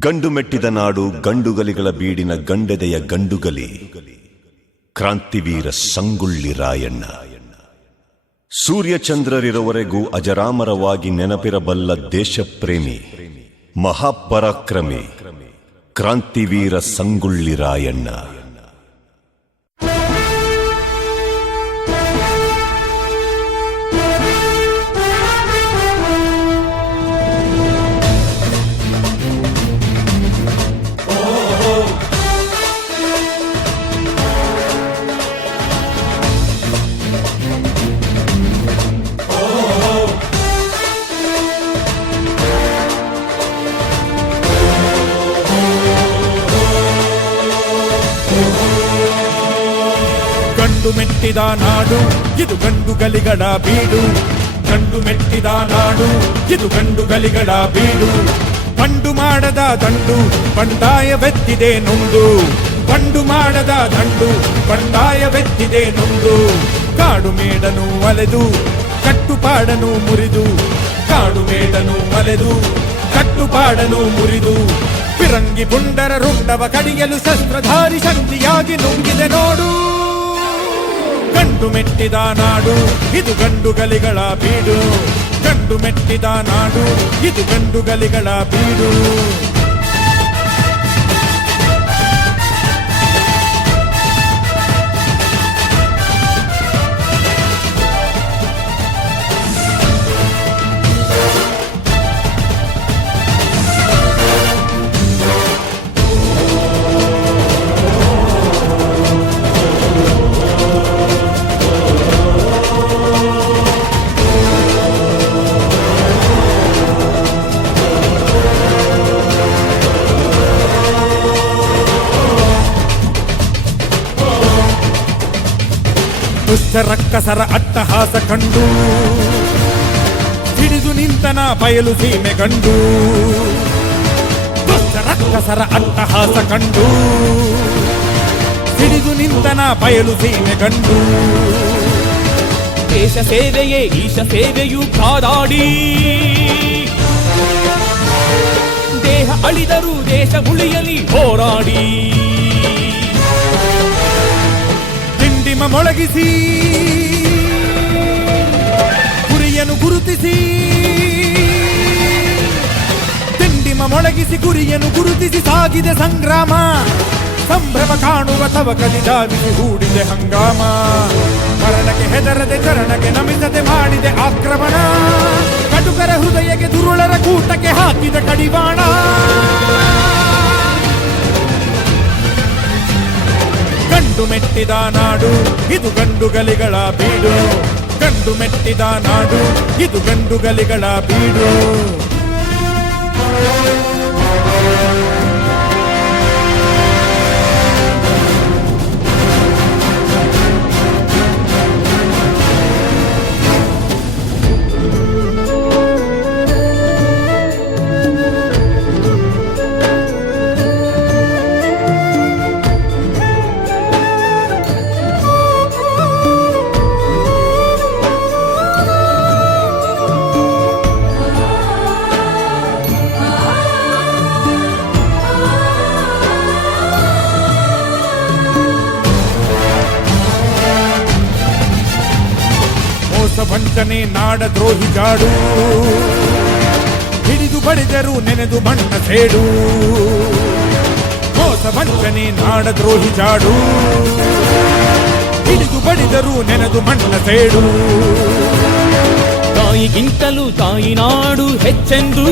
ಗಂಡು ಮೆಟ್ಟಿದ ನಾಡು ಗಂಡುಗಲಿಗಳ ಬೀಡಿನ ಗಂಡೆದೆಯ ಗಂಡುಗಲಿ ಕ್ರಾಂತಿವೀರ ಸಂಗೊಳ್ಳಿ ರಾಯಣ್ಣ. ಸೂರ್ಯಚಂದ್ರರಿರುವವರೆಗೂ ಅಜರಾಮರವಾಗಿ ನೆನಪಿರಬಲ್ಲ ದೇಶಪ್ರೇಮಿ ಮಹಾಪರಾಕ್ರಮಿ ಕ್ರಾಂತಿವೀರ ಸಂಗೊಳ್ಳಿ ರಾಯಣ್ಣ. ಗಂಡು ಮೆಟ್ಟಿದ ನಾಡು ಇದು ಗಂಡುಗಲಿಗಳ ಬೀಡು. ಗಂಡು ಮೆಟ್ಟಿದ ನಾಡು ಇದು ಗಂಡುಗಲಿಗಳ ಬೀಡು. ಬಂಡು ಮಾಡದ ದಂಡು ಬಂಡಾಯವೆತ್ತಿದೆ ನೊಂದು. ಬಂಡು ಮಾಡದ ದಂಡು ಬಂಡಾಯವೆತ್ತಿದೆ ನೊಂದು. ಕಾಡು ಮೇಡನು ಅಲೆದು ಕಟ್ಟುಪಾಡನು ಮುರಿದು. ಕಾಡು ಮೇಡನು ಅಲೆದು ಕಟ್ಟುಪಾಡನು ಮುರಿದು. ಫಿರಂಗಿ ಪುಂಡರ ರುಂಡವ ಕಡಿಯಲು ಶಸ್ತ್ರಧಾರಿ ಶಕ್ತಿಯಾಗಿ ನುಂಗಿದೆ ನೋಡು. ಗಂಡು ಮೆಟ್ಟಿದ ನಾಡು ಇದು ಗಂಡುಗಲಿಗಳ ಬೀಡು. ಗಂಡು ಮೆಟ್ಟಿದ ನಾಡು ಇದು ಗಂಡುಗಲಿಗಳ ಬೀಡು. ದುಷ್ಟ ರಕ್ಕಸರ ಅಟ್ಟಹಾಸ ಕಂಡು ಹಿಡಿದು ನಿಂತನ ಬಯಲು ಸೀಮೆ ಗಂಡು. ದುಷ್ಟ ರಕ್ಕಸರ ಅಟ್ಟಹಾಸ ಕಂಡು ಹಿಡಿದು ನಿಂತನ ಬಯಲು ಸೀಮೆ ಗಂಡು. ದೇಶ ಸೇವೆಯೇ ಈಶ ಸೇವೆಯು ಕಾದಾಡಿ. ದೇಹ ಅಳಿದರೂ ದೇಶ ಉಳಿಯಲಿ ಹೋರಾಡಿ. ದಿಂಡಿಮ ಮೊಳಗಿಸಿ ಗುರಿಯನ್ನು ಗುರುತಿಸಿ. ದಿಂಡಿಮ ಮೊಳಗಿಸಿ ಗುರಿಯನ್ನು ಗುರುತಿಸಿ ಸಾಗಿದೆ ಸಂಗ್ರಾಮ. ಸಂಭ್ರಮ ಕಾಣುವ ತವಕಲಿ ಧಾವಿಸಿ ಹೂಡಿದೆ ಹಂಗಾಮ. ಮರಣಕ್ಕೆ ಹೆದರದೆ ಚರಣಕ್ಕೆ ನಮಿಸದೆ ಮಾಡಿದೆ ಆಕ್ರಮಣ. ಕಟುಕರ ಹೃದಯಕ್ಕೆ ದುರುಳರ ಕೂಟಕ್ಕೆ ಹಾಕಿದ ಕಡಿವಾಣ. ಗಂಡು ಮೆಟ್ಟಿದ ನಾಡು ಇದು ಗಂಡುಗಲಿಗಳ ಬೀಡು. ಗಂಡು ಮೆಟ್ಟಿದ ನಾಡು ಇದು ಗಂಡುಗಲಿಗಳ ಬೀಡು. ವಂಚನೆ ನಾಡ ದ್ರೋಹಿ ಜಾಡು. ಹಿಡಿದು ಬಡಿದರು ನೆನೆದು ಮಣ್ಣ ಸೇಡು. ಮೋಸ ವಂಚನೆ ನಾಡ ದ್ರೋಹಿ ಜಾಡು. ಹಿಡಿದು ಬಡಿದರು ನೆನೆದು ಮಣ್ಣ ಸೇಡು. ತಾಯಿಗಿಂತಲೂ ತಾಯಿ ನಾಡು ಹೆಚ್ಚೆಂದು